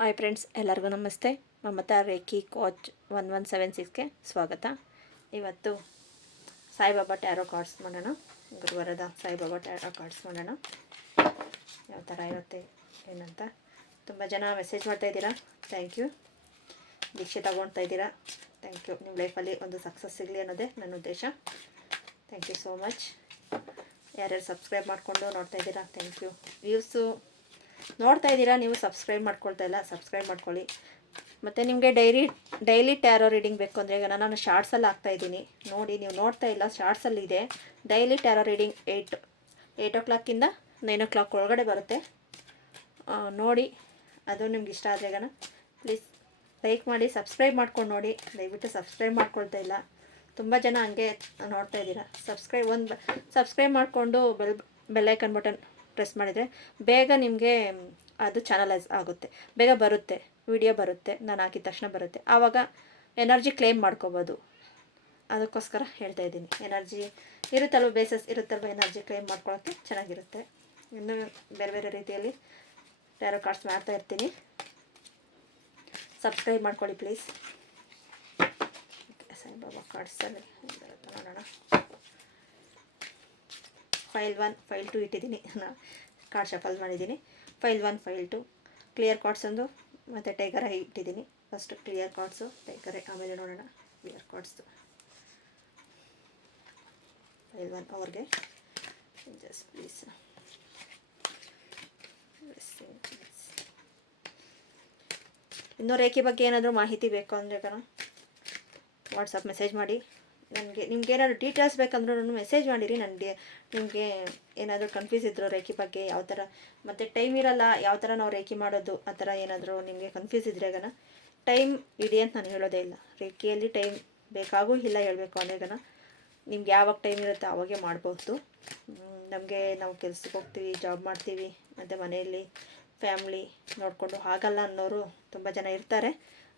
Hi friends, ಎಲ್ಲರಿಗೂ ನಮಸ್ತೆ. Mamata reiki coach 1176ಗೆ ಸ್ವಾಗತ. ಇವತ್ತು ಸಾಯಿಬಾಬಾ ಟ್ಯಾರೋ ಕಾರ್ಡ್ಸ್ ಮಾಡೋಣ. ಗುರುವಾರದ ಸಾಯಿಬಾಬಾ ಟ್ಯಾರೋ ಕಾರ್ಡ್ಸ್ ಮಾಡೋಣ. ಯಾವ ಥರ ಇರುತ್ತೆ ಏನಂತ ತುಂಬ ಜನ ಮೆಸೇಜ್ ಮಾಡ್ತಾಯಿದ್ದೀರಾ. Thank you. ದೀಕ್ಷೆ ತಗೊಳ್ತಾ ಇದ್ದೀರಾ. Thank you. ನಿಮ್ಮ ಲೈಫಲ್ಲಿ ಒಂದು ಸಕ್ಸಸ್ ಸಿಗಲಿ ಅನ್ನೋದೇ ನನ್ನ ಉದ್ದೇಶ. Thank you so much. ಯಾರ್ಯಾರು ಸಬ್ಸ್ಕ್ರೈಬ್ ಮಾಡಿಕೊಂಡು ನೋಡ್ತಾ ಇದ್ದೀರಾ, ಥ್ಯಾಂಕ್ ಯು. ವ್ಯೂಸು ನೋಡ್ತಾ ಇದ್ದೀರಾ, ನೀವು ಸಬ್ಸ್ಕ್ರೈಬ್ ಮಾಡ್ಕೊಳ್ತಾ ಇಲ್ಲ, ಸಬ್ಸ್ಕ್ರೈಬ್ ಮಾಡ್ಕೊಳ್ಳಿ. ಮತ್ತು ನಿಮಗೆ ಡೈಲಿ ಟ್ಯಾರೋ ರೀಡಿಂಗ್ ಬೇಕು ಅಂದರೆ ಈಗ ನಾನು ಶಾರ್ಟ್ಸಲ್ಲಿ ಹಾಕ್ತಾಯಿದ್ದೀನಿ ನೋಡಿ. ನೀವು ನೋಡ್ತಾ ಇಲ್ಲ, ಶಾರ್ಟ್ಸಲ್ಲಿ ಇದೆ ಡೈಲಿ ಟ್ಯಾರೋ ರೀಡಿಂಗ್. 8 o'clock-ಇಂದ 9 o'clock ಒಳಗಡೆ ಬರುತ್ತೆ ನೋಡಿ. ಅದು ನಿಮ್ಗೆ ಇಷ್ಟ ಆದರೆ ಈಗ ಪ್ಲೀಸ್ ಲೈಕ್ ಮಾಡಿ, ಸಬ್ಸ್ಕ್ರೈಬ್ ಮಾಡ್ಕೊಂಡು ನೋಡಿ. ದಯವಿಟ್ಟು ಸಬ್ಸ್ಕ್ರೈಬ್ ಮಾಡ್ಕೊಳ್ತಾ ಇಲ್ಲ, ತುಂಬ ಜನ ಹಂಗೆ ನೋಡ್ತಾ ಇದ್ದೀರಾ. ಸಬ್ಸ್ಕ್ರೈಬ್ ಮಾಡಿಕೊಂಡು ಬೆಲ್ಲೈಕನ್ ಬಟನ್ ಪ್ರೆಸ್ ಮಾಡಿದರೆ ಬೇಗ ನಿಮಗೆ ಅದು ಚಾನಲೈಸ್ ಆಗುತ್ತೆ, ಬೇಗ ಬರುತ್ತೆ, ವಿಡಿಯೋ ಬರುತ್ತೆ, ನಾನು ಹಾಕಿದ ತಕ್ಷಣ ಬರುತ್ತೆ. ಆವಾಗ ಎನರ್ಜಿ ಕ್ಲೇಮ್ ಮಾಡ್ಕೋಬೋದು. ಅದಕ್ಕೋಸ್ಕರ ಹೇಳ್ತಾ ಇದ್ದೀನಿ. ಎನರ್ಜಿ ಇರುತ್ತಲ್ವ, ಬೇಸಸ್ ಇರುತ್ತಲ್ವ, ಎನರ್ಜಿ ಕ್ಲೇಮ್ ಮಾಡ್ಕೊಳ್ಳೋಕ್ಕೆ ಚೆನ್ನಾಗಿರುತ್ತೆ. ಇನ್ನೂ ಬೇರೆ ಬೇರೆ ರೀತಿಯಲ್ಲಿ ಟ್ಯಾರೋ ಕಾರ್ಡ್ಸ್ ಮಾಡ್ತಾ ಇರ್ತೀನಿ. ಸಬ್ಸ್ಕ್ರೈಬ್ ಮಾಡ್ಕೊಳ್ಳಿ ಪ್ಲೀಸ್. ಸಾಯಿಬಾಬಾ ಕಾರ್ಡ್ಸಲ್ಲಿ ನೋಡೋಣ. ಫೈಲ್ 1 ಫೈಲ್ 2 ಇಟ್ಟಿದ್ದೀನಿ. ನಾನು ಕಾರ್ಡ್ ಶಫಲ್ ಮಾಡಿದ್ದೀನಿ. ಫೈಲ್ 1 ಫೈಲ್ 2 ಕ್ಲಿಯರ್ ಕಾರ್ಡ್ಸ್ ಒಂದು ಮತ್ತು ಟೈಗರ್ ಐ ಇಟ್ಟಿದ್ದೀನಿ. First clear cards, tiger I, ಆಮೇಲೆ ನೋಡೋಣ ಕ್ಲಿಯರ್ ಕಾರ್ಡ್ಸು. ಫೈಲ್ 1 ಅವ್ರಿಗೆ ಜಸ್ಟ್ ಪ್ಲೀಸ್. ಇನ್ನೂ ರೇಖೆ ಬಗ್ಗೆ ಏನಾದರೂ ಮಾಹಿತಿ ಬೇಕು ಅಂದರೆ ವಾಟ್ಸಪ್ ಮೆಸೇಜ್ ಮಾಡಿ. ನಿಮ್ಗೆ ಏನಾದರೂ ಡೀಟೇಲ್ಸ್ ಬೇಕಂದ್ರೂ ಮೆಸೇಜ್ ಮಾಡಿರಿ. ನಿಮಗೆ ಏನಾದರೂ ಕನ್ಫ್ಯೂಸ್ ಇದ್ದರೂ ರೇಖೆ ಬಗ್ಗೆ ಯಾವ ಥರ, ಮತ್ತು ಟೈಮ್ ಇರಲ್ಲ ಯಾವ ಥರ ನಾವು ರೇಖೆ ಮಾಡೋದು, ಆ ಥರ ಏನಾದರೂ ನಿಮಗೆ ಕನ್ಫ್ಯೂಸ್ ಇದ್ರೆ ಟೈಮ್ ಇಡಿ ಅಂತ ನಾನು ಹೇಳೋದೇ ಇಲ್ಲ. ರೇಖೆಯಲ್ಲಿ ಟೈಮ್ ಬೇಕಾಗೂ ಇಲ್ಲ ಹೇಳಬೇಕು ಅಂದರೆ ನಿಮ್ಗೆ ಯಾವಾಗ ಟೈಮ್ ಇರುತ್ತೆ ಆವಾಗೇ ಮಾಡ್ಬೋದು. ನಾವು ಕೆಲ್ಸಕ್ಕೆ ಹೋಗ್ತೀವಿ, ಜಾಬ್ ಮಾಡ್ತೀವಿ, ಮತ್ತು ಮನೆಯಲ್ಲಿ ಫ್ಯಾಮ್ಲಿ ನೋಡಿಕೊಂಡು ಆಗಲ್ಲ ಅನ್ನೋರು ತುಂಬ ಜನ ಇರ್ತಾರೆ.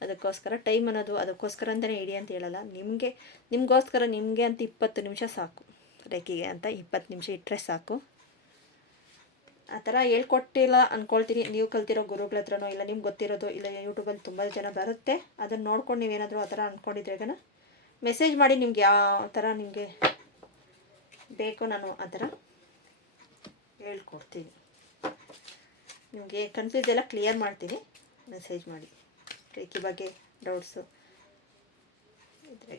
ಅದಕ್ಕೋಸ್ಕರ ಟೈಮ್ ಅನ್ನೋದು ಅದಕ್ಕೋಸ್ಕರ ಅಂತಲೇ ಇಡಿ ಅಂತ ಹೇಳಲ್ಲ. ನಿಮಗೋಸ್ಕರ ನಿಮಗೆ ಅಂತ 20 ನಿಮಿಷ ಸಾಕು. ರೇಖೆಗೆ ಅಂತ 20 ನಿಮಿಷ ಇಟ್ಟರೆ ಸಾಕು. ಆ ಥರ ಹೇಳ್ಕೊಟ್ಟಿಲ್ಲ ಅಂದ್ಕೊಳ್ತೀನಿ. ನೀವು ಕಲ್ತಿರೋ ಗುರುಗಳ ಹತ್ರನೋ ಇಲ್ಲ ನಿಮ್ಗೆ ಗೊತ್ತಿರೋದು ಇಲ್ಲ ಯೂಟ್ಯೂಬಲ್ಲಿ ತುಂಬ ಜನ ಬರುತ್ತೆ, ಅದನ್ನು ನೋಡ್ಕೊಂಡು ನೀವೇನಾದರೂ ಆ ಥರ ಅಂದ್ಕೊಂಡಿದ್ರೆ ಮೆಸೇಜ್ ಮಾಡಿ. ನಿಮ್ಗೆ ಯಾವ ಥರ ನಿಮಗೆ ಬೇಕು ನಾನು ಆ ಥರ ಹೇಳ್ಕೊಡ್ತೀನಿ. ನಿಮಗೆ ಕನ್ಫ್ಯೂಸ್ ಎಲ್ಲ ಕ್ಲಿಯರ್ ಮಾಡ್ತೀನಿ. ಮೆಸೇಜ್ ಮಾಡಿ. ರೇಖೆ ಬಗ್ಗೆ ಡೌಟ್ಸು ಇದ್ರೆ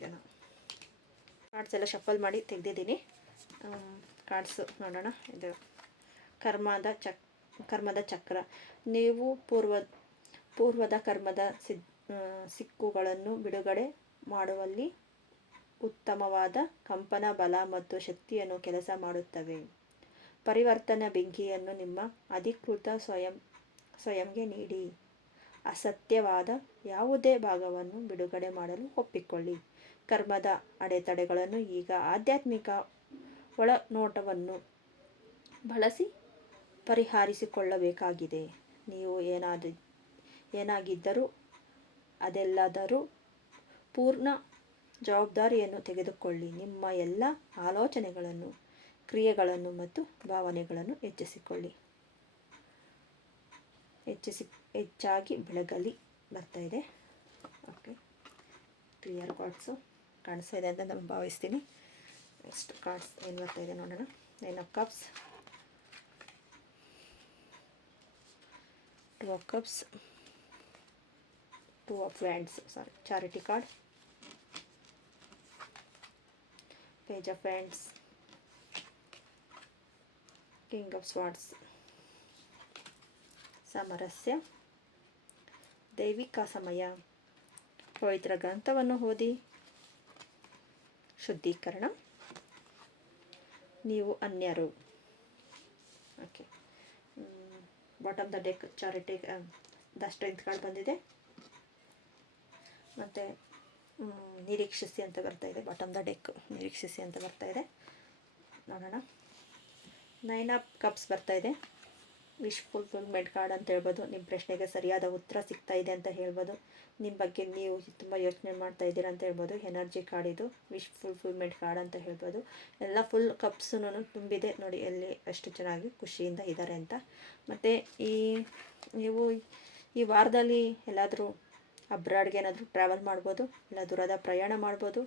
ಕಾರ್ಡ್ಸ್ ಎಲ್ಲ ಶಫಲ್ ಮಾಡಿ ತೆಗೆದಿದ್ದೀನಿ. ಕಾರ್ಡ್ಸು ನೋಡೋಣ. ಇದು ಕರ್ಮದ ಚಕ್ರ. ನೀವು ಪೂರ್ವದ ಕರ್ಮದ ಸಿಕ್ಕುಗಳನ್ನು ಬಿಡುಗಡೆ ಮಾಡುವಲ್ಲಿ ಉತ್ತಮವಾದ ಕಂಪನ ಬಲ ಮತ್ತು ಶಕ್ತಿಯನ್ನು ಕೆಲಸ ಮಾಡುತ್ತವೆ. ಪರಿವರ್ತನಾ ಬೆಂಕಿಯನ್ನು ನಿಮ್ಮ ಅಧಿಕೃತ ಸ್ವಯಂಗೆ ನೀಡಿ. ಅಸತ್ಯವಾದ ಯಾವುದೇ ಭಾಗವನ್ನು ಬಿಡುಗಡೆ ಮಾಡಲು ಒಪ್ಪಿಕೊಳ್ಳಿ. ಕರ್ಮದ ಅಡೆತಡೆಗಳನ್ನು ಈಗ ಆಧ್ಯಾತ್ಮಿಕ ಒಳನೋಟವನ್ನು ಬಳಸಿ ಪರಿಹರಿಸಿಕೊಳ್ಳಬೇಕಾಗಿದೆ. ನೀವು ಏನಾಗಿದ್ದರೂ ಅದೆಲ್ಲದರೂ ಪೂರ್ಣ ಜವಾಬ್ದಾರಿಯನ್ನು ತೆಗೆದುಕೊಳ್ಳಿ. ನಿಮ್ಮ ಎಲ್ಲ ಆಲೋಚನೆಗಳನ್ನು, ಕ್ರಿಯೆಗಳನ್ನು ಮತ್ತು ಭಾವನೆಗಳನ್ನು ಹೆಚ್ಚಾಗಿ ಬೆಳಗಲಿ ಬರ್ತಾಯಿದೆ. ಓಕೆ, ಕ್ಲಿಯರ್ ಕಾರ್ಡ್ಸು ಕಾಣಿಸ್ತಾ ಇದೆ ಅಂತ ನಾನು ಭಾವಿಸ್ತೀನಿ. ನೆಕ್ಸ್ಟ್ ಕಾರ್ಡ್ಸ್ ಏನು ಬರ್ತಾಯಿದೆ ನೋಡೋಣ. 9 of Cups, 2 of Cups, 2 of Wands, charity card, Page of Wands, King of Swords, ಸಾಮರಸ್ಯ, ದೈವಿಕ ಸಮಯ, ಪವಿತ್ರ ಗ್ರಂಥವನ್ನು ಓದಿ, ಶುದ್ಧೀಕರಣ, ನೀವು ಅನ್ಯರು. Okay, bottom the deck charity the strength card ಬಂದಿದೆ. ಮತ್ತು ನಿರೀಕ್ಷಿಸಿ ಅಂತ ಬರ್ತಾಯಿದೆ. ಬಾಟಮ್ ದ ಡೆಕ್ ನಿರೀಕ್ಷಿಸಿ ಅಂತ ಬರ್ತಾಯಿದೆ. ನೋಡೋಣ. 9 of Cups ಬರ್ತಾಯಿದೆ. ವಿಶ್ ಫುಲ್ಫಿಲ್ಮೆಂಟ್ ಕಾರ್ಡ್ ಅಂತ ಹೇಳ್ಬೋದು. ನಿಮ್ಮ ಪ್ರಶ್ನೆಗೆ ಸರಿಯಾದ ಉತ್ತರ ಸಿಗ್ತಾ ಇದೆ ಅಂತ ಹೇಳ್ಬೋದು. ನಿಮ್ಮ ಬಗ್ಗೆ ನೀವು ತುಂಬ ಯೋಚನೆ ಮಾಡ್ತಾ ಇದ್ದೀರಾ ಅಂತ ಹೇಳ್ಬೋದು. ಎನರ್ಜಿ ಕಾರ್ಡ್ ಇದು. ವಿಶ್ ಫುಲ್ಫಿಲ್ಮೆಂಟ್ ಕಾರ್ಡ್ ಅಂತ ಹೇಳ್ಬೋದು. ಎಲ್ಲ ಫುಲ್ ಕಪ್ಸೂ ತುಂಬಿದೆ ನೋಡಿ, ಎಲ್ಲಿ ಎಷ್ಟು ಚೆನ್ನಾಗಿ ಖುಷಿಯಿಂದ ಇದ್ದಾರೆ ಅಂತ. ಮತ್ತು ನೀವು ಈ ವಾರದಲ್ಲಿ ಎಲ್ಲಾದರೂ ಅಬ್ರಾಡ್ಗೆ ಏನಾದರೂ ಟ್ರಾವೆಲ್ ಮಾಡ್ಬೋದು, ಇಲ್ಲ ದೂರದ ಪ್ರಯಾಣ ಮಾಡ್ಬೋದು,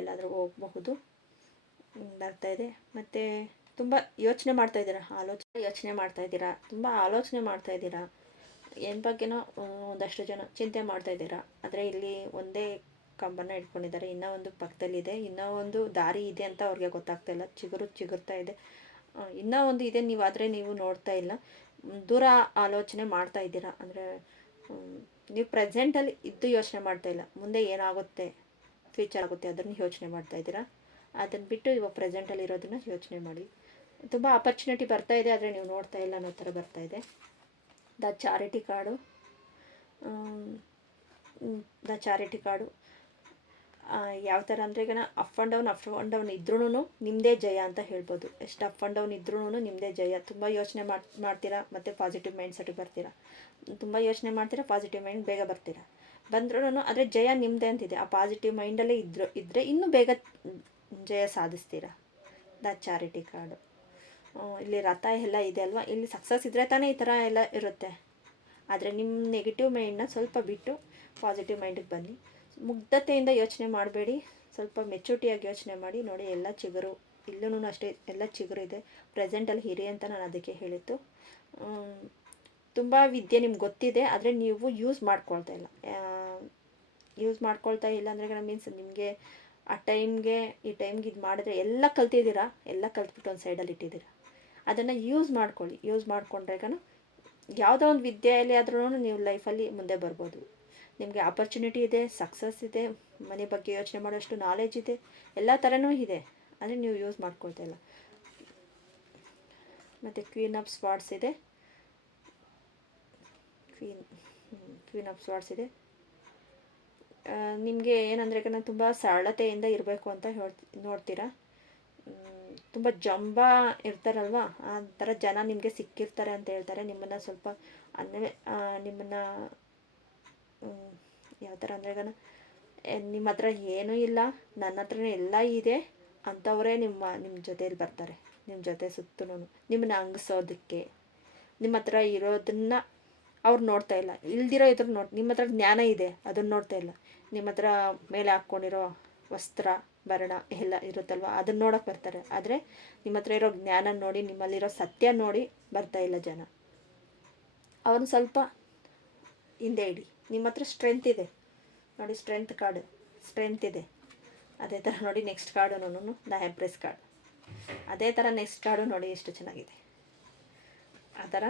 ಎಲ್ಲಾದರೂ ಹೋಗಬಹುದು ಬರ್ತಾಯಿದೆ. ಮತ್ತು ತುಂಬ ಯೋಚನೆ ಮಾಡ್ತಾಯಿದ್ದೀರಾ, ಯೋಚನೆ ಮಾಡ್ತಾಯಿದ್ದೀರಾ, ತುಂಬ ಆಲೋಚನೆ ಮಾಡ್ತಾಯಿದ್ದೀರಾ, ಏನು ಬಗ್ಗೆನೋ ಒಂದಷ್ಟು ಜನ ಚಿಂತೆ ಮಾಡ್ತಾಯಿದ್ದೀರಾ. ಆದರೆ ಇಲ್ಲಿ ಒಂದೇ ಕಂಬನ ಇಟ್ಕೊಂಡಿದ್ದಾರೆ, ಇನ್ನೂ ಒಂದು ಪಕ್ಕದಲ್ಲಿದೆ, ಇನ್ನೂ ಒಂದು ದಾರಿ ಇದೆ ಅಂತ ಅವ್ರಿಗೆ ಗೊತ್ತಾಗ್ತಾಯಿಲ್ಲ, ಚಿಗುರ್ತಾ ಇದೆ. ಇನ್ನೂ ಒಂದು ಇದೆ, ನೀವಾದರೆ ನೀವು ನೋಡ್ತಾ ಇಲ್ಲ, ದೂರ ಆಲೋಚನೆ ಮಾಡ್ತಾ ಇದ್ದೀರಾ. ಅಂದರೆ ನೀವು ಪ್ರೆಸೆಂಟಲ್ಲಿ ಇದ್ದು ಯೋಚನೆ ಮಾಡ್ತಾಯಿಲ್ಲ, ಮುಂದೆ ಏನಾಗುತ್ತೆ, ಫ್ಯೂಚರ್ ಆಗುತ್ತೆ ಅದನ್ನು ಯೋಚನೆ ಮಾಡ್ತಾಯಿದ್ದೀರಾ. ಅದನ್ನು ಬಿಟ್ಟು ಇವಾಗ ಪ್ರೆಸೆಂಟಲ್ಲಿ ಇರೋದನ್ನ ಯೋಚನೆ ಮಾಡಿ. ತುಂಬ ಆಪರ್ಚುನಿಟಿ ಬರ್ತಾಯಿದೆ, ಆದರೆ ನೀವು ನೋಡ್ತಾ ಇಲ್ಲ ಅನ್ನೋ ಥರ ಬರ್ತಾಯಿದೆ. ದ ಚಾರಿಟಿ ಕಾರ್ಡು ಯಾವ ಥರ ಅಂದರೆ ಈಗ ಅಪ್ ಆ್ಯಂಡ್ ಡೌನ್ ಇದ್ರೂ ನಿಮ್ಮದೇ ಜಯ ಅಂತ ಹೇಳ್ಬೋದು. ಎಷ್ಟು ಅಪ್ ಆ್ಯಂಡ್ ಡೌನ್ ಇದ್ರೂ ನಿಮ್ಮದೇ ಜಯ. ತುಂಬ ಯೋಚನೆ ಮಾಡ್ತೀರಾ ಮತ್ತು ಪಾಸಿಟಿವ್ ಮೈಂಡ್ ಸೆಟ್ಟಿಗೆ ಬರ್ತೀರಾ. ತುಂಬ ಯೋಚನೆ ಮಾಡ್ತೀರಾ, ಪಾಸಿಟಿವ್ ಮೈಂಡ್ ಬೇಗ ಬರ್ತೀರಾ. ಬಂದ್ರೂ ಆದರೆ ಜಯ ನಿಮ್ಮದೇ ಅಂತಿದೆ. ಆ ಪಾಸಿಟಿವ್ ಮೈಂಡಲ್ಲೇ ಇದ್ದರೆ ಇನ್ನೂ ಬೇಗ ಜಯ ಸಾಧಿಸ್ತೀರಾ. The charity card. ಇಲ್ಲಿ ರಥ ಎಲ್ಲ ಇದೆ ಅಲ್ವಾ, ಇಲ್ಲಿ ಸಕ್ಸಸ್ ಇದ್ದರೆ ತಾನೇ ಈ ಥರ ಎಲ್ಲ ಇರುತ್ತೆ. ಆದರೆ ನಿಮ್ಮ ನೆಗೆಟಿವ್ ಮೈಂಡನ್ನ ಸ್ವಲ್ಪ ಬಿಟ್ಟು ಪಾಸಿಟಿವ್ ಮೈಂಡಿಗೆ ಬನ್ನಿ. ಮುಗ್ಧತೆಯಿಂದ ಯೋಚನೆ ಮಾಡಬೇಡಿ, ಸ್ವಲ್ಪ ಮೆಚೂರಿಟಿಯಾಗಿ ಯೋಚನೆ ಮಾಡಿ. ನೋಡಿ, ಎಲ್ಲ ಚಿಗುರು, ಇಲ್ಲೂ ಅಷ್ಟೇ ಎಲ್ಲ ಚಿಗುರು ಇದೆ. ಪ್ರೆಸೆಂಟಲ್ಲಿ ಹಿರಿ ಅಂತ ನಾನು ಅದಕ್ಕೆ ಹೇಳಿದ್ದು. ತುಂಬ ವಿದ್ಯೆ ನಿಮ್ಗೆ ಗೊತ್ತಿದೆ, ಆದರೆ ನೀವು ಯೂಸ್ ಮಾಡ್ಕೊಳ್ತಾ ಇಲ್ಲ. ಅಂದರೆ ಮೀನ್ಸ್ ನಿಮಗೆ ಆ ಟೈಮ್ಗೆ ಈ ಟೈಮ್ಗೆ ಇದು ಮಾಡಿದ್ರೆ ಎಲ್ಲ ಕಲ್ತಿದ್ದೀರಾ, ಎಲ್ಲ ಕಲ್ತ್ಬಿಟ್ಟು ಒಂದು ಸೈಡಲ್ಲಿ ಇಟ್ಟಿದ್ದೀರಾ. ಅದನ್ನು ಯೂಸ್ ಮಾಡ್ಕೊಳ್ಳಿ. ಯೂಸ್ ಮಾಡಿಕೊಂಡ್ರೆ ಯಾವುದೋ ಒಂದು ವಿದ್ಯೆಯಲ್ಲಿ ಆದ್ರೂ ನೀವು ಲೈಫಲ್ಲಿ ಮುಂದೆ ಬರ್ಬೋದು. ನಿಮಗೆ ಆಪರ್ಚುನಿಟಿ ಇದೆ, ಸಕ್ಸಸ್ ಇದೆ, ಮನೆ ಬಗ್ಗೆ ಯೋಚನೆ ಮಾಡೋಷ್ಟು ನಾಲೆಜ್ ಇದೆ, ಎಲ್ಲ ಥರನೂ ಇದೆ, ಆದರೆ ನೀವು ಯೂಸ್ ಮಾಡ್ಕೊಳ್ತಾ ಇಲ್ಲ. ಮತ್ತು ಕ್ವೀನ್ ಆಫ್ ಸ್ವಾರ್ಡ್ಸ್ ಇದೆ. ಕ್ವೀನ್ ಆಫ್ ಸ್ವಾರ್ಡ್ಸ್ ಇದೆ. ನಿಮಗೆ ಏನಂದರೆ ತುಂಬ ಸರಳತೆಯಿಂದ ಇರಬೇಕು ಅಂತ ನೋಡ್ತೀರಾ. ತುಂಬ ಜಂಬ ಇರ್ತಾರಲ್ವ, ಆ ಥರ ಜನ ನಿಮಗೆ ಸಿಕ್ಕಿರ್ತಾರೆ ಅಂತ ಹೇಳ್ತಾರೆ. ನಿಮ್ಮನ್ನು ಸ್ವಲ್ಪ ಅಂದರೆ ನಿಮ್ಮನ್ನು ಯಾವ ಥರ ಅಂದರೆ ನಿಮ್ಮ ಹತ್ರ ಏನೂ ಇಲ್ಲ, ನನ್ನ ಹತ್ರನೇ ಎಲ್ಲ ಇದೆ ಅಂಥವರೇ ನಿಮ್ಮ ಜೊತೆಯಲ್ಲಿ ಬರ್ತಾರೆ. ನಿಮ್ಮ ಜೊತೆ ಸುತ್ತಲೂ ನಿಮ್ಮನ್ನ ಅಂಗಿಸೋದಕ್ಕೆ. ನಿಮ್ಮ ಹತ್ರ ಇರೋದನ್ನು ಅವ್ರು ನೋಡ್ತಾ ಇಲ್ಲ, ಇಲ್ದಿರೋ ಇದ್ರ ನಿಮ್ಮ ಹತ್ರ ಜ್ಞಾನ ಇದೆ, ಅದನ್ನು ನೋಡ್ತಾ ಇಲ್ಲ. ನಿಮ್ಮ ಹತ್ರ ಮೇಲೆ ಹಾಕ್ಕೊಂಡಿರೋ ವಸ್ತ್ರಾಭರಣ ಎಲ್ಲ ಇರುತ್ತಲ್ವ, ಅದನ್ನು ನೋಡೋಕೆ ಬರ್ತಾರೆ. ಆದರೆ ನಿಮ್ಮ ಹತ್ರ ಇರೋ ಜ್ಞಾನ ನೋಡಿ, ನಿಮ್ಮಲ್ಲಿರೋ ಸತ್ಯ ನೋಡಿ ಬರ್ತಾ ಇಲ್ಲ ಜನ. ಅವ್ರನ್ನ ಸ್ವಲ್ಪ ಹಿಂದೆ ಇಡಿ. ನಿಮ್ಮ ಹತ್ರ ಸ್ಟ್ರೆಂತ್ ಇದೆ ನೋಡಿ, ಸ್ಟ್ರೆಂತ್ ಕಾರ್ಡು, ಸ್ಟ್ರೆಂತ್ ಇದೆ. ಅದೇ ಥರ ನೋಡಿ next card the empress card. ಅದೇ ಥರ ನೆಕ್ಸ್ಟ್ ಕಾರ್ಡು ನೋಡಿ ಎಷ್ಟು ಚೆನ್ನಾಗಿದೆ. ಆ ಥರ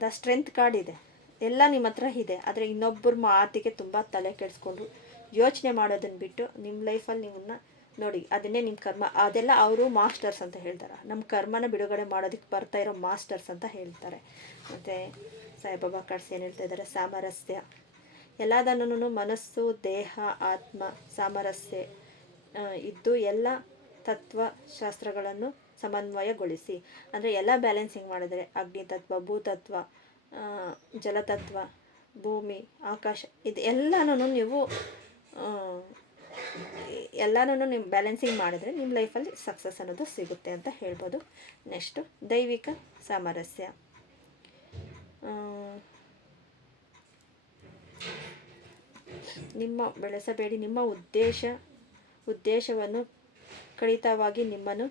ದ ಸ್ಟ್ರೆಂತ್ ಕಾರ್ಡ್ ಇದೆ. ಎಲ್ಲ ನಿಮ್ಮ ಹತ್ರ ಇದೆ, ಆದರೆ ಇನ್ನೊಬ್ಬರ ಮಾತಿಗೆ ತುಂಬ ತಲೆ ಕೆಡಿಸ್ಕೊಂಡು ಯೋಚನೆ ಮಾಡೋದನ್ನು ಬಿಟ್ಟು ನಿಮ್ಮ ಲೈಫಲ್ಲಿ ನಿಮ್ಮನ್ನ ನೋಡಿ, ಅದನ್ನೇ ನಿಮ್ಮ ಕರ್ಮ. ಅದೆಲ್ಲ ಅವರು ಮಾಸ್ಟರ್ಸ್ ಅಂತ ಹೇಳ್ತಾರೆ. ನಮ್ಮ ಕರ್ಮನ ಬಿಡುಗಡೆ ಮಾಡೋದಕ್ಕೆ ಬರ್ತಾ ಇರೋ ಮಾಸ್ಟರ್ಸ್ ಅಂತ ಹೇಳ್ತಾರೆ. ಮತ್ತು ಸಾಯಿಬಾಬಾ ಕಾರ್ಡ್ಸ್ ಏನು ಹೇಳ್ತಾ ಇದ್ದಾರೆ, ಸಾಮರಸ್ಯ. ಎಲ್ಲದನ್ನೂ ಮನಸ್ಸು, ದೇಹ, ಆತ್ಮ ಸಾಮರಸ್ಯ ಇದ್ದು ಎಲ್ಲ ತತ್ವಶಾಸ್ತ್ರಗಳನ್ನು ಸಮನ್ವಯಗೊಳಿಸಿ. ಅಂದರೆ ಎಲ್ಲ ಬ್ಯಾಲೆನ್ಸಿಂಗ್ ಮಾಡಿದರೆ ಅಗ್ನಿತತ್ವ, ಭೂತತ್ವ, ಜಲತತ್ವ, ಭೂಮಿ, ಆಕಾಶ, ಇದು ಎಲ್ಲನೂ ನೀವು ನೀವು ಬ್ಯಾಲೆನ್ಸಿಂಗ್ ಮಾಡಿದ್ರೆ ನಿಮ್ಮ ಲೈಫಲ್ಲಿ ಸಕ್ಸಸ್ ಅನ್ನೋದು ಸಿಗುತ್ತೆ ಅಂತ ಹೇಳ್ಬೋದು. ನೆಕ್ಸ್ಟು ದೈವಿಕ ಸಾಮರಸ್ಯ. ಬೆಳೆಸಬೇಡಿ. ನಿಮ್ಮ ಉದ್ದೇಶವನ್ನು ಖಂಡಿತವಾಗಿ ನಿಮ್ಮನ್ನು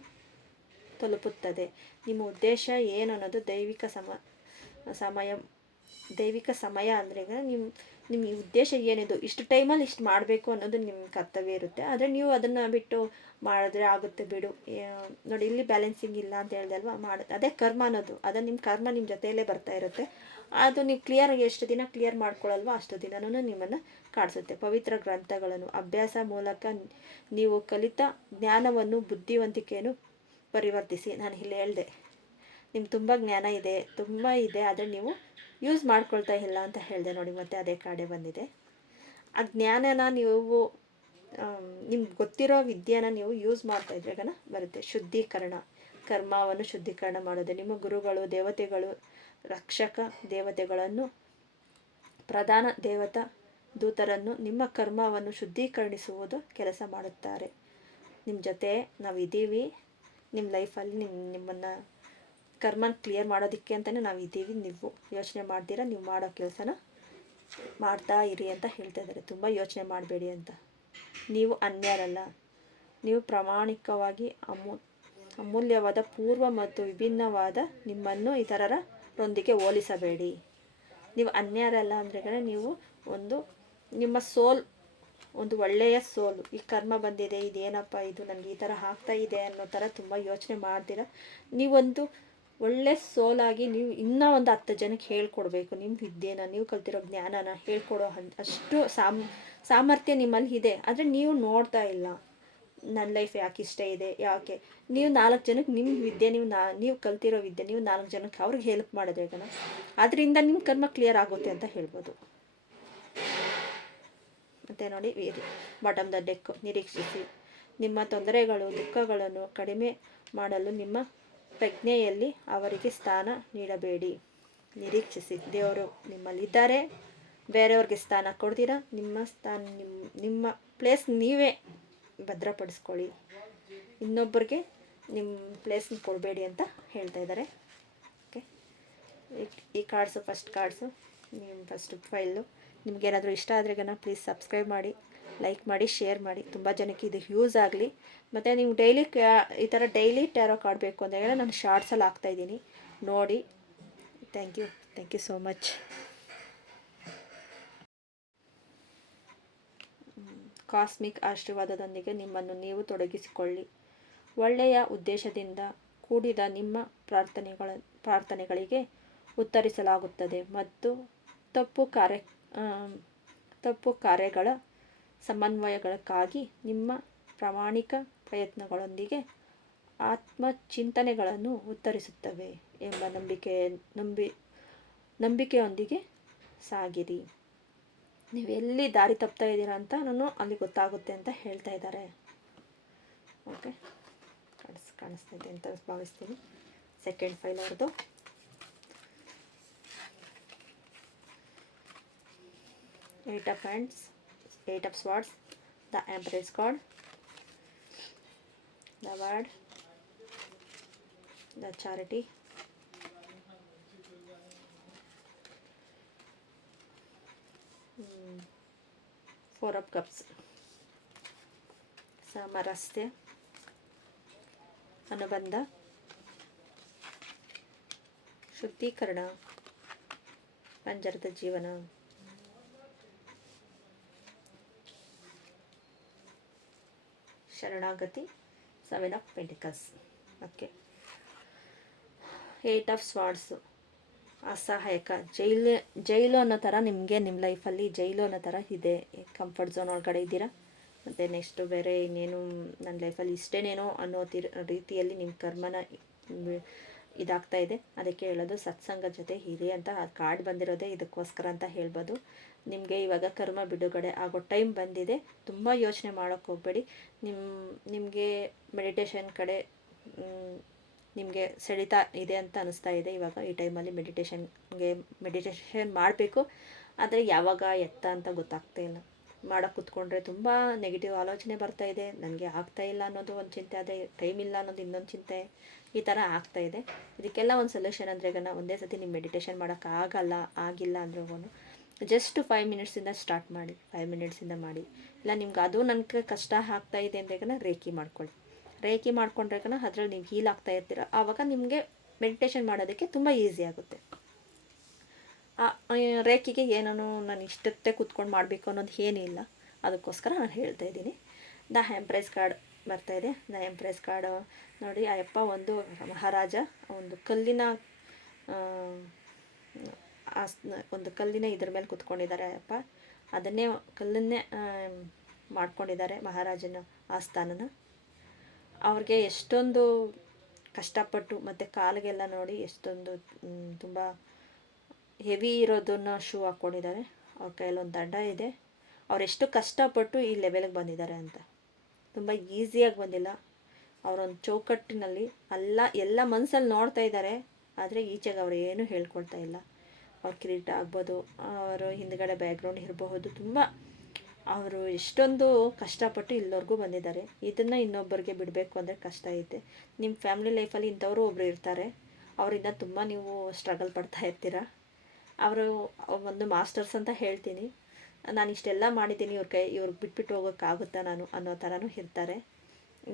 ತಲುಪುತ್ತದೆ. ನಿಮ್ಮ ಉದ್ದೇಶ ಏನು ಅನ್ನೋದು ದೈವಿಕ ಸಮಯ ಅಂದರೆ ನಿಮ್ಮ ಉದ್ದೇಶ ಏನಿದು, ಇಷ್ಟು ಟೈಮಲ್ಲಿ ಇಷ್ಟು ಮಾಡಬೇಕು ಅನ್ನೋದು ನಿಮ್ಮ ಕರ್ತವ್ಯ ಇರುತ್ತೆ. ಆದರೆ ನೀವು ಅದನ್ನು ಬಿಟ್ಟು ಮಾಡಿದ್ರೆ ಆಗುತ್ತೆ ಬಿಡು. ನೋಡಿ, ಇಲ್ಲಿ ಬ್ಯಾಲೆನ್ಸಿಂಗ್ ಇಲ್ಲ ಅಂತ ಹೇಳ್ದೆ ಅಲ್ವಾ, ಅದೇ ಕರ್ಮ ಅನ್ನೋದು. ಅದನ್ನು ನಿಮ್ಮ ಕರ್ಮ ನಿಮ್ಮ ಜೊತೆಯಲ್ಲೇ ಬರ್ತಾ ಇರುತ್ತೆ. ಅದು ನೀವು ಎಷ್ಟು ದಿನ ಕ್ಲಿಯರ್ ಮಾಡ್ಕೊಳ್ಳಲ್ವೋ ಅಷ್ಟು ದಿನವೂ ನಿಮ್ಮನ್ನು ಕಾಡಿಸುತ್ತೆ. ಪವಿತ್ರ ಗ್ರಂಥಗಳನ್ನು ಅಭ್ಯಾಸ ಮೂಲಕ ನೀವು ಕಲಿತ ಜ್ಞಾನವನ್ನು ಬುದ್ಧಿವಂತಿಕೆಯನ್ನು ಪರಿವರ್ತಿಸಿ. ನಾನು ಇಲ್ಲಿ ಹೇಳಿದೆ, ನಿಮ್ಗೆ ತುಂಬ ಜ್ಞಾನ ಇದೆ, ತುಂಬ ಇದೆ, ಆದರೆ ನೀವು ಯೂಸ್ ಮಾಡ್ಕೊಳ್ತಾ ಇಲ್ಲ ಅಂತ ಹೇಳಿದೆ ನೋಡಿ. ಮತ್ತೆ ಅದೇ ಕಾರ್ಡೇ ಬಂದಿದೆ. ಆ ಜ್ಞಾನನ ನೀವು ನಿಮ್ಗೆ ಗೊತ್ತಿರೋ ವಿದ್ಯೆನ ನೀವು ಯೂಸ್ ಮಾಡ್ತಾ ಇದ್ರೆ ಬರುತ್ತೆ. ಶುದ್ಧೀಕರಣ, ಕರ್ಮವನ್ನು ಶುದ್ಧೀಕರಣ ಮಾಡೋದು. ನಿಮ್ಮ ಗುರುಗಳು, ದೇವತೆಗಳು, ರಕ್ಷಕ ದೇವತೆಗಳನ್ನು, ಪ್ರಧಾನ ದೇವತಾ ದೂತರನ್ನು ನಿಮ್ಮ ಕರ್ಮವನ್ನು ಶುದ್ಧೀಕರಣಿಸುವುದು ಕೆಲಸ ಮಾಡುತ್ತಾರೆ. ನಿಮ್ಮ ಜೊತೆ ನಾವಿದ್ದೀವಿ. ನಿಮ್ಮ ಲೈಫಲ್ಲಿ ನಿಮ್ಮನ್ನು ಕರ್ಮನ ಕ್ಲಿಯರ್ ಮಾಡೋದಕ್ಕೆ ಅಂತಲೇ ನಾವು ಇದ್ದೀವಿ. ನೀವು ಯೋಚನೆ ಮಾಡ್ತೀರಾ, ನೀವು ಮಾಡೋ ಕೆಲಸನ ಮಾಡ್ತಾ ಇರಿ ಅಂತ ಹೇಳ್ತಾ ಇದ್ದಾರೆ. ತುಂಬ ಯೋಚನೆ ಮಾಡಬೇಡಿ ಅಂತ. ನೀವು ಅನ್ಯರಲ್ಲ, ನೀವು ಪ್ರಾಮಾಣಿಕವಾಗಿ ಅಮೂಲ್ಯವಾದ ಪೂರ್ವ ಮತ್ತು ವಿಭಿನ್ನವಾದ ನಿಮ್ಮನ್ನು ಇತರರೊಂದಿಗೆ ಹೋಲಿಸಬೇಡಿ. ನೀವು ಅನ್ಯರಲ್ಲ ಅಂದರೆ ನೀವು ಒಂದು ನಿಮ್ಮ ಸೋಲ್, ಒಂದು ಒಳ್ಳೆಯ ಸೋಲು. ಈ ಕರ್ಮ ಬಂದಿದೆ, ಇದೇನಪ್ಪ ಇದು ನನಗೆ ಈ ಥರ ಆಗ್ತಾ ಇದೆ ಅನ್ನೋ ಥರ ತುಂಬ ಯೋಚನೆ ಮಾಡ್ತೀರ. ನೀವೊಂದು ಒಳ್ಳೆ ಸೋಲಾಗಿ ನೀವು ಇನ್ನೂ ಒಂದು 10 ಜನಕ್ಕೆ ಹೇಳ್ಕೊಡ್ಬೇಕು. ನಿಮ್ಮ ವಿದ್ಯೆನ, ನೀವು ಕಲ್ತಿರೋ ಜ್ಞಾನನ ಹೇಳ್ಕೊಡೋ ಅಷ್ಟು ಸಾಮರ್ಥ್ಯ ನಿಮ್ಮಲ್ಲಿ ಇದೆ. ಆದರೆ ನೀವು ನೋಡ್ತಾ ಇಲ್ಲ, ನನ್ನ ಲೈಫ್ ಯಾಕೆ ಇಷ್ಟ ಇದೆ, ಯಾಕೆ. ನೀವು 4 ಜನಕ್ಕೆ ನಿಮ್ಮ ವಿದ್ಯೆ, ನೀವು ಕಲ್ತಿರೋ ವಿದ್ಯೆ ನೀವು 4 ಜನಕ್ಕೆ ಅವ್ರಿಗೆ ಹೆಲ್ಪ್ ಮಾಡಿದ್ರೆ ಕಣ, ಅದರಿಂದ ನಿಮ್ಮ ಕರ್ಮ ಕ್ಲಿಯರ್ ಆಗುತ್ತೆ ಅಂತ ಹೇಳ್ಬೋದು. ಮತ್ತು ನೋಡಿ, ಬಾಟಮ್ ದ ಡೆಕ್. ನಿರೀಕ್ಷಿಸಿ. ನಿಮ್ಮ ತೊಂದರೆಗಳು, ದುಃಖಗಳನ್ನು ಕಡಿಮೆ ಮಾಡಲು ನಿಮ್ಮ ಪ್ರಜ್ಞೆಯಲ್ಲಿ ಅವರಿಗೆ ಸ್ಥಾನ ನೀಡಬೇಡಿ. ನಿರೀಕ್ಷಿಸಿ. ದೇವರು ನಿಮ್ಮಲ್ಲಿದ್ದಾರೆ, ಬೇರೆಯವ್ರಿಗೆ ಸ್ಥಾನ ಕೊಡ್ತೀರಾ. ನಿಮ್ಮ ಪ್ಲೇಸ್ ನೀವೇ ಭದ್ರಪಡಿಸ್ಕೊಳ್ಳಿ. ಇನ್ನೊಬ್ಬರಿಗೆ ನಿಮ್ಮ ಪ್ಲೇಸ್ನ ಕೊಡಬೇಡಿ ಅಂತ ಹೇಳ್ತಾ ಇದ್ದಾರೆ. ಓಕೆ, ಈ ಕಾರ್ಡ್ಸು ಫಸ್ಟ್ ಕಾರ್ಡ್ಸು, ನಿಮ್ಮ ಫಸ್ಟ್ ಫೈಲು. ನಿಮಗೇನಾದರೂ ಇಷ್ಟ ಆದರೆ ಪ್ಲೀಸ್ ಸಬ್ಸ್ಕ್ರೈಬ್ ಮಾಡಿ, ಲೈಕ್ ಮಾಡಿ, ಶೇರ್ ಮಾಡಿ. ತುಂಬ ಜನಕ್ಕೆ ಇದು ಯೂಸ್ ಆಗಲಿ. ಮತ್ತು ನೀವು ಡೈಲಿ ಈ ಥರ ಡೈಲಿ ಟ್ಯಾರೋ ಕಾರ್ಡ್ ಬೇಕು ಅಂದರೆ ನಾನು ಶಾರ್ಟ್ಸಲ್ಲಿ ಹಾಕ್ತಾಯಿದ್ದೀನಿ, ನೋಡಿ. Thank you so much. Cosmic ಆಶೀರ್ವಾದದೊಂದಿಗೆ ನಿಮ್ಮನ್ನು ನೀವು ತೊಡಗಿಸಿಕೊಳ್ಳಿ. ಒಳ್ಳೆಯ ಉದ್ದೇಶದಿಂದ ಕೂಡಿದ ನಿಮ್ಮ ಪ್ರಾರ್ಥನೆಗಳಿಗೆ ಉತ್ತರಿಸಲಾಗುತ್ತದೆ ಮತ್ತು ತಪ್ಪು ಕಾರ್ಯಗಳ ಸಮನ್ವಯಗಳಕ್ಕಾಗಿ ನಿಮ್ಮ ಪ್ರಾಮಾಣಿಕ ಪ್ರಯತ್ನಗಳೊಂದಿಗೆ ಆತ್ಮಚಿಂತನೆಗಳನ್ನು ಉತ್ತರಿಸುತ್ತವೆ ಎಂಬ ನಂಬಿಕೆಯೊಂದಿಗೆ ಸಾಗಿರಿ. ನೀವೆಲ್ಲಿ ದಾರಿ ತಪ್ತಾ ಇದ್ದೀರಾ ಅಂತ ಅಲ್ಲಿ ಗೊತ್ತಾಗುತ್ತೆ ಅಂತ ಹೇಳ್ತಾ ಇದ್ದಾರೆ. ಓಕೆ, ಕಾಣಿಸ್ತಾ ಇದೆ ಅಂತ ಭಾವಿಸ್ತೀನಿ. ಸೆಕೆಂಡ್ ಫೈಲ್ ಅವ್ರದ್ದು. Eight of Hands, Eight of Swords, the Empress card, the Word, the Charity, Four of Cups, ಸಾಮರಸ್ಯ, ಅನುಬಂಧ, ಶುದ್ಧೀಕರಣ, ಪಂಜರದ ಜೀವನ, ಶರಣಾಗತಿ, 7 of Pentacles. Okay, 8 of Swords, ಅಸಹಾಯಕ, ಜೈಲು ಅನ್ನೋ ಥರ ನಿಮಗೆ ನಿಮ್ಮ ಲೈಫಲ್ಲಿ ಜೈಲು ಅನ್ನೋ ಥರ ಇದೆ. ಕಂಫರ್ಟ್ ಝೋನ್ ಒಳಗಡೆ ಇದ್ದೀರಾ. ಮತ್ತು ನೆಕ್ಸ್ಟು ಬೇರೆ ಇನ್ನೇನು ನನ್ನ ಲೈಫಲ್ಲಿ ಇಷ್ಟೇನೇನೋ ಅನ್ನೋ ರೀತಿಯಲ್ಲಿ ನಿಮ್ಮ ಕರ್ಮನ ಇದಾಗ್ತಾ ಇದೆ. ಅದಕ್ಕೆ ಹೇಳೋದು ಸತ್ಸಂಗ ಜೊತೆ ಇರಿ ಅಂತ. ಕಾರ್ಡ್ ಬಂದಿರೋದೇ ಇದಕ್ಕೋಸ್ಕರ ಅಂತ ಹೇಳ್ಬೋದು. ನಿಮಗೆ ಇವಾಗ ಕರ್ಮ ಬಿಡುಗಡೆ ಆಗೋ ಟೈಮ್ ಬಂದಿದೆ. ತುಂಬ ಯೋಚನೆ ಮಾಡೋಕ್ಕೆ ಹೋಗಬೇಡಿ. ನಿಮಗೆ ಮೆಡಿಟೇಷನ್ ಕಡೆ ನಿಮಗೆ ಸೆಳೀತಾ ಇದೆ ಅಂತ ಅನಿಸ್ತಾ ಇದೆ. ಇವಾಗ ಈ ಟೈಮಲ್ಲಿ ಮೆಡಿಟೇಷನ್ ಮಾಡಬೇಕು. ಆದರೆ ಯಾವಾಗ ಎತ್ತ ಅಂತ ಗೊತ್ತಾಗ್ತಾ ಇಲ್ಲ. ಮಾಡೋಕ್ಕೆ ಕೂತ್ಕೊಂಡ್ರೆ ತುಂಬ ನೆಗೆಟಿವ್ ಆಲೋಚನೆ ಬರ್ತಾ ಇದೆ. ನನಗೆ ಆಗ್ತಾ ಇಲ್ಲ ಅನ್ನೋದು ಒಂದು ಚಿಂತೆ, ಅದೇ ಟೈಮ್ ಇಲ್ಲ ಅನ್ನೋದು ಇನ್ನೊಂದು ಚಿಂತೆ, ಈ ಥರ ಆಗ್ತಾಯಿದೆ. ಇದಕ್ಕೆಲ್ಲ ಒಂದು ಸೊಲ್ಯೂಷನ್ ಅಂದರೆ ಒಂದೇ ಸತಿ ನೀವು ಮೆಡಿಟೇಷನ್ ಆಗಿಲ್ಲ ಅಂದ್ರೂ ಜಸ್ಟ್ 5 ಮಿನಿಟ್ಸಿಂದ ಸ್ಟಾರ್ಟ್ ಮಾಡಿ. 5 ಮಿನಿಟ್ಸಿಂದ ಮಾಡಿ. ಇಲ್ಲ ನಿಮ್ಗೆ ಅದು ನನಗೆ ಕಷ್ಟ ಆಗ್ತಾಯಿದೆ ಅಂದರೆ ರೇಖಿ ಮಾಡ್ಕೊಳ್ಳಿ. ರೇಖಿ ಮಾಡ್ಕೊಂಡ್ರೆ ಅದ್ರಲ್ಲಿ ನೀವು ಹೀಲ್ ಆಗ್ತಾ ಇರ್ತೀರ. ಆವಾಗ ನಿಮಗೆ ಮೆಡಿಟೇಷನ್ ಮಾಡೋದಕ್ಕೆ ತುಂಬ ಈಸಿ ಆಗುತ್ತೆ. ರೇಖಿಗೆ ಏನೋ ನಾನು ಇಷ್ಟೊತ್ತೇ ಕೂತ್ಕೊಂಡು ಮಾಡಬೇಕು ಅನ್ನೋದು ಏನಿಲ್ಲ. ಅದಕ್ಕೋಸ್ಕರ ನಾನು ಹೇಳ್ತಾ ಇದ್ದೀನಿ. ದ ಎಂಪ್ರೆಸ್ ಕಾರ್ಡ್ ಬರ್ತಾಯಿದೆ. ದ ಎಂಪ್ರೆಸ್ ಕಾರ್ಡ್ ನೋಡಿ, ಅಯ್ಯಪ್ಪ ಒಂದು ಮಹಾರಾಜ ಒಂದು ಕಲ್ಲಿನ ಇದ್ರ ಮೇಲೆ ಕೂತ್ಕೊಂಡಿದ್ದಾರೆ. ಅಯ್ಯಪ್ಪ ಅದನ್ನೇ ಕಲ್ಲನ್ನೇ ಮಾಡ್ಕೊಂಡಿದ್ದಾರೆ, ಮಹಾರಾಜನ ಆಸ್ಥಾನನ. ಅವ್ರಿಗೆ ಎಷ್ಟೊಂದು ಕಷ್ಟಪಟ್ಟು, ಮತ್ತು ಕಾಲಿಗೆಲ್ಲ ನೋಡಿ ಎಷ್ಟೊಂದು ತುಂಬ ಹೆವಿ ಇರೋದನ್ನು ಶೂ ಹಾಕ್ಕೊಂಡಿದ್ದಾರೆ. ಅವ್ರ ಕೈಯಲ್ಲೊಂದು ದಂಡ ಇದೆ. ಅವರೆಷ್ಟು ಕಷ್ಟಪಟ್ಟು ಈ ಲೆವೆಲ್ಗೆ ಬಂದಿದ್ದಾರೆ ಅಂತ. ತುಂಬ ಈಸಿಯಾಗಿ ಬಂದಿಲ್ಲ. ಅವರೊಂದು ಚೌಕಟ್ಟಿನಲ್ಲಿ ಎಲ್ಲ ಮನಸ್ಸಲ್ಲಿ ನೋಡ್ತಾ ಇದ್ದಾರೆ. ಆದರೆ ಈಚೆಗೆ ಅವರು ಏನೂ ಹೇಳ್ಕೊಳ್ತಾ ಇಲ್ಲ. ಅವ್ರ ಕಿರೀಟ ಆಗ್ಬೋದು, ಅವರು ಹಿಂದ್ಗಡೆ ಬ್ಯಾಕ್ಗ್ರೌಂಡ್ ಇರಬಹುದು, ತುಂಬ ಅವರು ಎಷ್ಟೊಂದು ಕಷ್ಟಪಟ್ಟು ಇಲ್ಲಿವರೆಗೂ ಬಂದಿದ್ದಾರೆ. ಇದನ್ನು ಇನ್ನೊಬ್ಬರಿಗೆ ಬಿಡಬೇಕು ಅಂದರೆ ಕಷ್ಟ ಐತೆ. ನಿಮ್ಮ ಫ್ಯಾಮಿಲಿ ಲೈಫಲ್ಲಿ ಇಂಥವರು ಒಬ್ಬರು ಇರ್ತಾರೆ. ಅವರಿಂದ ತುಂಬ ನೀವು ಸ್ಟ್ರಗಲ್ ಪಡ್ತಾ ಇರ್ತೀರ. ಅವರು ಒಂದು ಮಾಸ್ಟರ್ಸ್ ಅಂತ ಹೇಳ್ತೀನಿ. ನಾನು ಇಷ್ಟೆಲ್ಲ ಮಾಡಿದ್ದೀನಿ, ಇವ್ರಿಗೆ ಬಿಟ್ಬಿಟ್ಟು ಹೋಗೋಕ್ಕಾಗುತ್ತಾ ನಾನು ಅನ್ನೋ ಥರನೂ ಇರ್ತಾರೆ.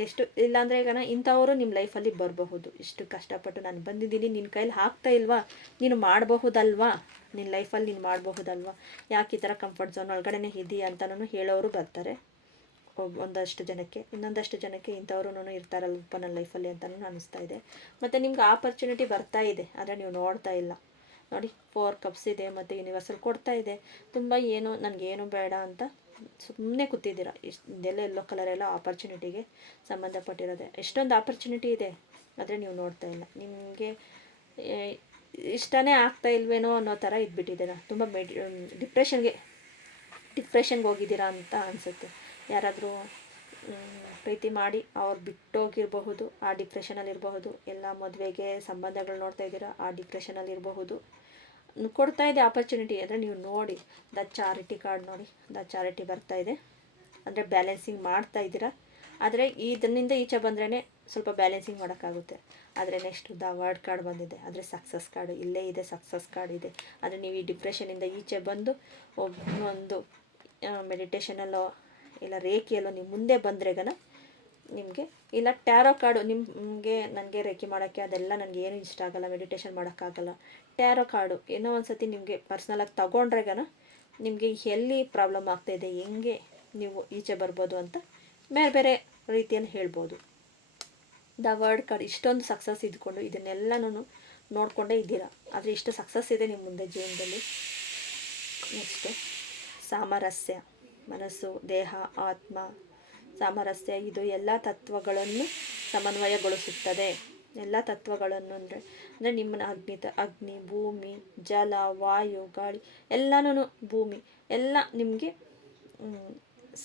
ಎಷ್ಟು ಇಲ್ಲಾಂದರೆ ಈಗ ಇಂಥವರು ನಿಮ್ಮ ಲೈಫಲ್ಲಿ ಬರಬಹುದು. ಇಷ್ಟು ಕಷ್ಟಪಟ್ಟು ನಾನು ಬಂದಿದ್ದೀನಿ, ನಿನ್ನ ಕೈಲಿ ಆಗ್ತಾ ಇಲ್ವಾ, ನೀನು ಮಾಡಬಹುದಲ್ವಾ, ನಿನ್ನ ಲೈಫಲ್ಲಿ ನೀನು ಮಾಡಬಹುದಲ್ವಾ, ಯಾಕೆ ಈ ಥರ ಕಂಫರ್ಟ್ ಝೋನ್ ಒಳಗಡೆ ಇದೆಯಾ ಅಂತಲೂ ಹೇಳೋರು ಬರ್ತಾರೆ ಒಂದಷ್ಟು ಜನಕ್ಕೆ. ಇನ್ನೊಂದಷ್ಟು ಜನಕ್ಕೆ ಇಂಥವ್ರು ಇರ್ತಾರಲ್ಪ ನನ್ನ ಲೈಫಲ್ಲಿ ಅಂತಲೂ ಅನ್ನಿಸ್ತಾ ಇದೆ. ಮತ್ತು ನಿಮ್ಗೆ ಆಪರ್ಚುನಿಟಿ ಬರ್ತಾ ಇದೆ, ಆದರೆ ನೀವು ನೋಡ್ತಾ ಇಲ್ಲ. ನೋಡಿ 4 ಕಪ್ಸ್ ಇದೆ ಮತ್ತು ಯೂನಿವರ್ಸಲ್ ಕೊಡ್ತಾ ಇದೆ. ತುಂಬ ಏನು ನನಗೇನು ಬೇಡ ಅಂತ ಸುಮ್ಮನೆ ಕೂತಿದ್ದೀರಾ. ಇದೆಲ್ಲ ಎಲ್ಲೋ ಕಲರ್ ಎಲ್ಲ ಆಪರ್ಚುನಿಟಿಗೆ ಸಂಬಂಧಪಟ್ಟಿರೋದೆ. ಎಷ್ಟೊಂದು ಆಪರ್ಚುನಿಟಿ ಇದೆ, ಆದರೆ ನೀವು ನೋಡ್ತಾ ಇಲ್ಲ. ನಿಮಗೆ ಇಷ್ಟನೇ ಆಗ್ತಾ ಇಲ್ವೇನೋ ಅನ್ನೋ ಥರ ಇದ್ಬಿಟ್ಟಿದ್ದೀರಾ. ತುಂಬ ಡಿಪ್ರೆಷನ್ಗೆ ಹೋಗಿದ್ದೀರಾ ಅಂತ ಅನಿಸುತ್ತೆ. ಯಾರಾದರೂ ಪ್ರೀತಿ ಮಾಡಿ ಅವ್ರು ಬಿಟ್ಟೋಗಿರಬಹುದು, ಆ ಡಿಪ್ರೆಷನಲ್ಲಿರಬಹುದು. ಎಲ್ಲ ಮದುವೆಗೆ ಸಂಬಂಧಗಳು ನೋಡ್ತಾ ಇದ್ದೀರಾ, ಆ ಡಿಪ್ರೆಷನಲ್ಲಿರಬಹುದು. ಕೊಡ್ತಾ ಇದೆ ಆಪರ್ಚುನಿಟಿ. ಅಂದರೆ ನೀವು ನೋಡಿ, ದ ಚಾರಿಟಿ ಕಾರ್ಡ್ ನೋಡಿ, ದ ಚಾರಿಟಿ ಬರ್ತಾ ಇದೆ. ಅಂದರೆ ಬ್ಯಾಲೆನ್ಸಿಂಗ್ ಮಾಡ್ತಾ ಇದ್ದೀರಾ. ಆದರೆ ಇದನ್ನಿಂದ ಈಚೆ ಬಂದ್ರೇ ಸ್ವಲ್ಪ ಬ್ಯಾಲೆನ್ಸಿಂಗ್ ಮಾಡೋಕ್ಕಾಗುತ್ತೆ. ಆದರೆ ನೆಕ್ಸ್ಟ್ ದ ವರ್ಡ್ ಕಾರ್ಡ್ ಬಂದಿದೆ, ಆದರೆ ಸಕ್ಸಸ್ ಕಾರ್ಡ್ ಇಲ್ಲೇ ಇದೆ, ಸಕ್ಸಸ್ ಕಾರ್ಡ್ ಇದೆ. ಆದರೆ ನೀವು ಈ ಡಿಪ್ರೆಷನಿಂದ ಈಚೆ ಬಂದು ಒಂದು ಮೆಡಿಟೇಷನಲ್ಲೋ ಇಲ್ಲ ರೇಖಿಯಲ್ಲೋ ನೀವು ಮುಂದೆ ಬಂದ್ರೆಗನ ನಿಮಗೆ, ಇಲ್ಲ ಟ್ಯಾರೋ ಕಾರ್ಡು ನನಗೆ ರೇಖಿ ಮಾಡೋಕ್ಕೆ ಅದೆಲ್ಲ ನನಗೆ ಏನು ಇಷ್ಟ ಆಗಲ್ಲ, ಮೆಡಿಟೇಷನ್ ಮಾಡೋಕ್ಕಾಗಲ್ಲ. ಟ್ಯಾರೋ ಕಾರ್ಡು ಏನೋ ಒಂದು ಸತಿ ನಿಮಗೆ ಪರ್ಸ್ನಲಾಗಿ ತಗೊಂಡ್ರೆಗನ ನಿಮಗೆ ಎಲ್ಲಿ ಪ್ರಾಬ್ಲಮ್ ಆಗ್ತಾಯಿದೆ, ಹೆಂಗೆ ನೀವು ಈಚೆ ಬರ್ಬೋದು ಅಂತ ಬೇರೆ ಬೇರೆ ರೀತಿಯಲ್ಲಿ ಹೇಳ್ಬೋದು. ದ ವರ್ಡ್ ಕಾರ್ಡ್ ಇಷ್ಟೊಂದು ಸಕ್ಸಸ್ ಇದ್ಕೊಂಡು ಇದನ್ನೆಲ್ಲನೂ ನೋಡಿಕೊಂಡೇ ಇದ್ದೀರಾ. ಆದರೆ ಇಷ್ಟು ಸಕ್ಸಸ್ ಇದೆ ನಿಮ್ಮ ಮುಂದೆ ಜೀವನದಲ್ಲಿ. ನೆಕ್ಸ್ಟು ಸಾಮರಸ್ಯ, ಮನಸ್ಸು, ದೇಹ, ಆತ್ಮ ಸಾಮರಸ್ಯ. ಇದು ಎಲ್ಲ ತತ್ವಗಳನ್ನು ಸಮನ್ವಯಗೊಳಿಸುತ್ತದೆ. ಎಲ್ಲ ತತ್ವಗಳನ್ನು ಅಂದರೆ ನಿಮ್ಮನ್ನು ಅಗ್ನಿ, ಭೂಮಿ, ಜಲ, ವಾಯು, ಗಾಳಿ ಎಲ್ಲನೂ, ಭೂಮಿ ಎಲ್ಲ ನಿಮಗೆ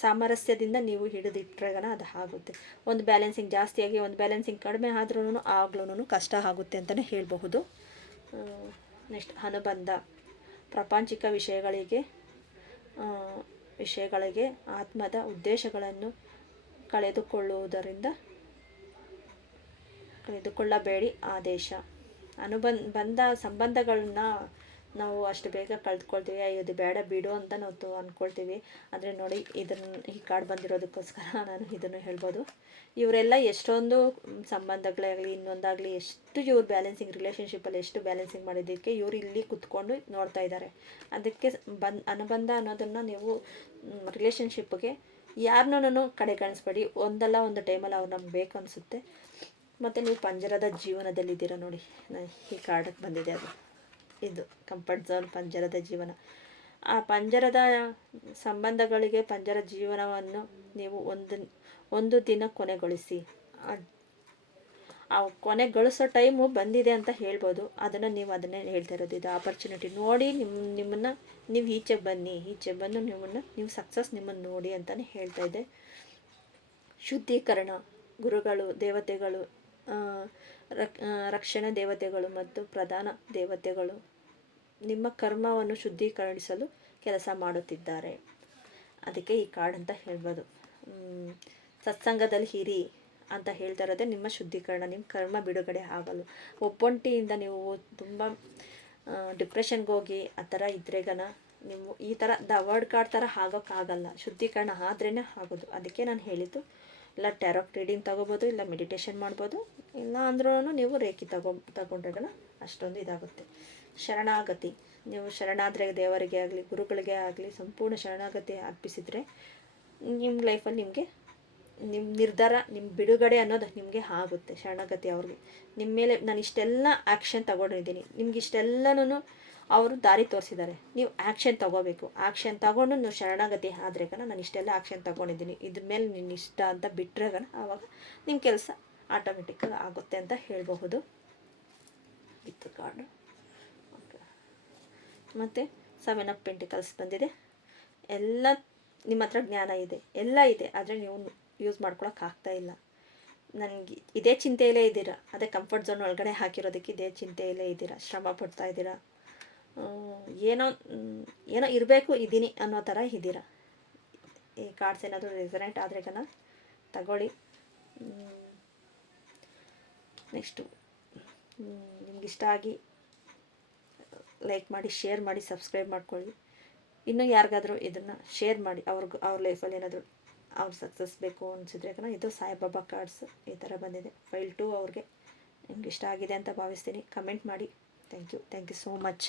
ಸಾಮರಸ್ಯದಿಂದ ನೀವು ಹಿಡಿದಿಟ್ರೆಗನ ಅದು ಆಗುತ್ತೆ. ಒಂದು ಬ್ಯಾಲೆನ್ಸಿಂಗ್ ಜಾಸ್ತಿಯಾಗಿ ಒಂದು ಬ್ಯಾಲೆನ್ಸಿಂಗ್ ಕಡಿಮೆ ಆದ್ರೂ ಆಗ್ಲೂ ಕಷ್ಟ ಆಗುತ್ತೆ ಅಂತಲೇ ಹೇಳಬಹುದು. ನೆಕ್ಸ್ಟ್ ಅನುಬಂಧ, ಪ್ರಾಪಂಚಿಕ ವಿಷಯಗಳಿಗೆ ಆತ್ಮದ ಉದ್ದೇಶಗಳನ್ನು ಕಳೆದುಕೊಳ್ಳಬೇಡಿ. ಆದೇಶ, ಬಂದ ಸಂಬಂಧಗಳನ್ನ ನಾವು ಅಷ್ಟು ಬೇಗ ಕಳೆದುಕೊಳ್ತೀವಿ. ಇದು ಬೇಡ ಬಿಡು ಅಂತ ನಾವು ಅಂದ್ಕೊಳ್ತೀವಿ. ಆದರೆ ನೋಡಿ, ಈ ಕಾರ್ಡ್ ಬಂದಿರೋದಕ್ಕೋಸ್ಕರ ನಾನು ಇದನ್ನು ಹೇಳ್ಬೋದು. ಇವರೆಲ್ಲ ಎಷ್ಟೊಂದು ಸಂಬಂಧಗಳಾಗಲಿ ಇನ್ನೊಂದಾಗಲಿ ಎಷ್ಟು ಇವ್ರು ಬ್ಯಾಲೆನ್ಸಿಂಗ್ ರಿಲೇಷನ್ಶಿಪ್ಪಲ್ಲಿ ಎಷ್ಟು ಬ್ಯಾಲೆನ್ಸಿಂಗ್ ಮಾಡಿದ್ದಕ್ಕೆ ಇವರು ಇಲ್ಲಿ ಕುತ್ಕೊಂಡು ನೋಡ್ತಾ ಇದ್ದಾರೆ. ಅದಕ್ಕೆ ಅನುಬಂಧ ಅನ್ನೋದನ್ನು ನೀವು ರಿಲೇಷನ್ಶಿಪ್ಗೆ ಯಾರನ್ನೂ ಕಡೆಗಣಿಸ್ಬೇಡಿ. ಒಂದಲ್ಲ ಒಂದು ಟೈಮಲ್ಲಿ ಅವ್ರು ನಮ್ಗೆ ಬೇಕು ಅನಿಸುತ್ತೆ. ಮತ್ತು ನೀವು ಪಂಜರದ ಜೀವನದಲ್ಲಿದ್ದೀರ ನೋಡಿ, ಈ ಕಾರ್ಡಕ್ಕೆ ಬಂದಿದೆ ಅದು. ಇದು ಕಂಫರ್ಟ್ ಝೋನ್, ಪಂಜರದ ಜೀವನ. ಆ ಪಂಜರದ ಸಂಬಂಧಗಳಿಗೆ, ಪಂಜರ ಜೀವನವನ್ನು ನೀವು ಒಂದು ದಿನ ಕೊನೆಗೊಳಿಸಿ. ಆ ಕೊನೆಗೊಳಿಸೋ ಟೈಮು ಬಂದಿದೆ ಅಂತ ಹೇಳ್ಬೋದು. ಅದನ್ನೇ ಹೇಳ್ತಾ ಇರೋದು. ಇದು ಆಪರ್ಚುನಿಟಿ ನೋಡಿ, ನಿಮ್ಮನ್ನು ನೀವು ಈಚೆ ಬಂದು ನೀವು ಸಕ್ಸಸ್ ನಿಮ್ಮನ್ನು ನೋಡಿ ಅಂತಲೇ ಹೇಳ್ತಾ ಇದ್ದೆ. ಶುದ್ಧೀಕರಣ, ಗುರುಗಳು, ದೇವತೆಗಳು, ರಕ್ಷಣಾ ದೇವತೆಗಳು ಮತ್ತು ಪ್ರಧಾನ ದೇವತೆಗಳು ನಿಮ್ಮ ಕರ್ಮವನ್ನು ಶುದ್ಧೀಕರಿಸಲು ಕೆಲಸ ಮಾಡುತ್ತಿದ್ದಾರೆ. ಅದಕ್ಕೆ ಈ ಕಾರ್ಡ್ ಅಂತ ಹೇಳ್ಬೋದು. ಸತ್ಸಂಗದಲ್ಲಿ ಇರಿ ಅಂತ ಹೇಳ್ತಾ ಇರೋದೇ ನಿಮ್ಮ ಶುದ್ಧೀಕರಣ, ನಿಮ್ಮ ಕರ್ಮ ಬಿಡುಗಡೆ ಆಗಲು. ಒಬ್ಬೊಂಟಿಯಿಂದ ನೀವು ತುಂಬ ಡಿಪ್ರೆಷನ್ಗೆ ಹೋಗಿ ಆ ಥರ ಇದ್ರೆಗನ ನೀವು ಈ ಥರ ದ ವರ್ಡ್ ಕಾರ್ಡ್ ಥರ ಆಗೋಕ್ಕಾಗಲ್ಲ. ಶುದ್ಧೀಕರಣ ಆದ್ರೇ ಆಗೋದು. ಅದಕ್ಕೆ ನಾನು ಹೇಳಿದ್ದು, ಇಲ್ಲ ಟ್ಯಾರೋ ರೀಡಿಂಗ್ ತೊಗೋಬೋದು, ಇಲ್ಲ ಮೆಡಿಟೇಷನ್ ಮಾಡ್ಬೋದು, ಇಲ್ಲ ಅಂದ್ರೂ ನೀವು ರೇಖಿ ತಗೊಂಡ್ರೆಗನ ಅಷ್ಟೊಂದು ಇದಾಗುತ್ತೆ. ಶರಣಾಗತಿ, ನೀವು ಶರಣಾದರೆ ದೇವರಿಗೆ ಆಗಲಿ ಗುರುಗಳಿಗೆ ಆಗಲಿ ಸಂಪೂರ್ಣ ಶರಣಾಗತಿ ಅರ್ಪಿಸಿದರೆ ನಿಮ್ಮ ಲೈಫಲ್ಲಿ ನಿಮ್ಮ ನಿರ್ಧಾರ, ನಿಮ್ಮ ಬಿಡುಗಡೆ ಅನ್ನೋದು ನಿಮಗೆ ಆಗುತ್ತೆ. ಶರಣಾಗತಿ ಅವ್ರಿಗೆ ನಿಮ್ಮ ಮೇಲೆ ನಾನು ಇಷ್ಟೆಲ್ಲ ಆ್ಯಕ್ಷನ್ ತಗೊಂಡಿದ್ದೀನಿ, ನಿಮ್ಗೆ ಇಷ್ಟೆಲ್ಲನೂ ಅವರು ದಾರಿ ತೋರಿಸಿದ್ದಾರೆ, ನೀವು ಆ್ಯಕ್ಷನ್ ತೊಗೋಬೇಕು. ಆ್ಯಕ್ಷನ್ ತಗೊಂಡು ನೀವು ಶರಣಾಗತಿ ಆದ್ರೆಗನ ನಾನು ಇಷ್ಟೆಲ್ಲ ಆ್ಯಕ್ಷನ್ ತೊಗೊಂಡಿದ್ದೀನಿ, ಇದ್ರ ಮೇಲೆ ನಿನ್ನ ಇಷ್ಟ ಅಂತ ಬಿಟ್ಟರೆಗನ ಆವಾಗ ನಿಮ್ಮ ಕೆಲಸ ಆಟೋಮೆಟಿಕ್ಕಾಗಿ ಆಗುತ್ತೆ ಅಂತ ಹೇಳಬಹುದು. ಇತ್ತು ಕಾರ್ಡು. ಓಕೆ, ಮತ್ತು 7 ಆಫ್ ಪೆಂಟಿಕಲ್ಸ್ ಬಂದಿದೆ. ಎಲ್ಲ ನಿಮ್ಮ ಹತ್ರ ಜ್ಞಾನ ಇದೆ, ಎಲ್ಲ ಇದೆ, ಆದರೆ ನೀವು ಯೂಸ್ ಮಾಡ್ಕೊಳಕ್ಕಾಗ್ತಾ ಇಲ್ಲ. ನನಗೆ ಇದೇ ಚಿಂತೆಯಲ್ಲೇ ಇದ್ದೀರಾ. ಅದೇ ಕಂಫರ್ಟ್ ಝೋನ್ ಒಳಗಡೆ ಹಾಕಿರೋದಕ್ಕೆ ಇದೇ ಚಿಂತೆಯಲ್ಲೇ ಇದ್ದೀರಾ, ಶ್ರಮ ಪಡ್ತಾ ಇದ್ದೀರಾ. ಏನೋ ಇರಬೇಕು ಇದ್ದೀನಿ ಅನ್ನೋ ಥರ ಇದ್ದೀರಾ. ಈ ಕಾರ್ಡ್ಸ್ ಏನಾದರೂ ರೆಸನೇಟ್ ಆದ್ರೆಗನ ತಗೊಳ್ಳಿ. ನೆಕ್ಸ್ಟು ನಿಮ್ಗೆ ಇಷ್ಟ ಆಗಿ ಲೈಕ್ ಮಾಡಿ, ಶೇರ್ ಮಾಡಿ, ಸಬ್ಸ್ಕ್ರೈಬ್ ಮಾಡ್ಕೊಳ್ಳಿ. ಇನ್ನೂ ಯಾರಿಗಾದರೂ ಇದನ್ನು ಶೇರ್ ಮಾಡಿ, ಅವ್ರ ಲೈಫಲ್ಲಿ ಏನಾದರೂ ಅವ್ರು ಸಕ್ಸಸ್ ಬೇಕು ಅನಿಸಿದ್ರೆ ಇದು ಸಾಯಿಬಾಬಾ ಕಾರ್ಡ್ಸ್ ಈ ಥರ ಬಂದಿದೆ. ಫೈಲ್ 2 ಅವ್ರಿಗೆ ನಿಮ್ಗೆ ಇಷ್ಟ ಆಗಿದೆ ಅಂತ ಭಾವಿಸ್ತೀನಿ. ಕಮೆಂಟ್ ಮಾಡಿ. Thank you so much.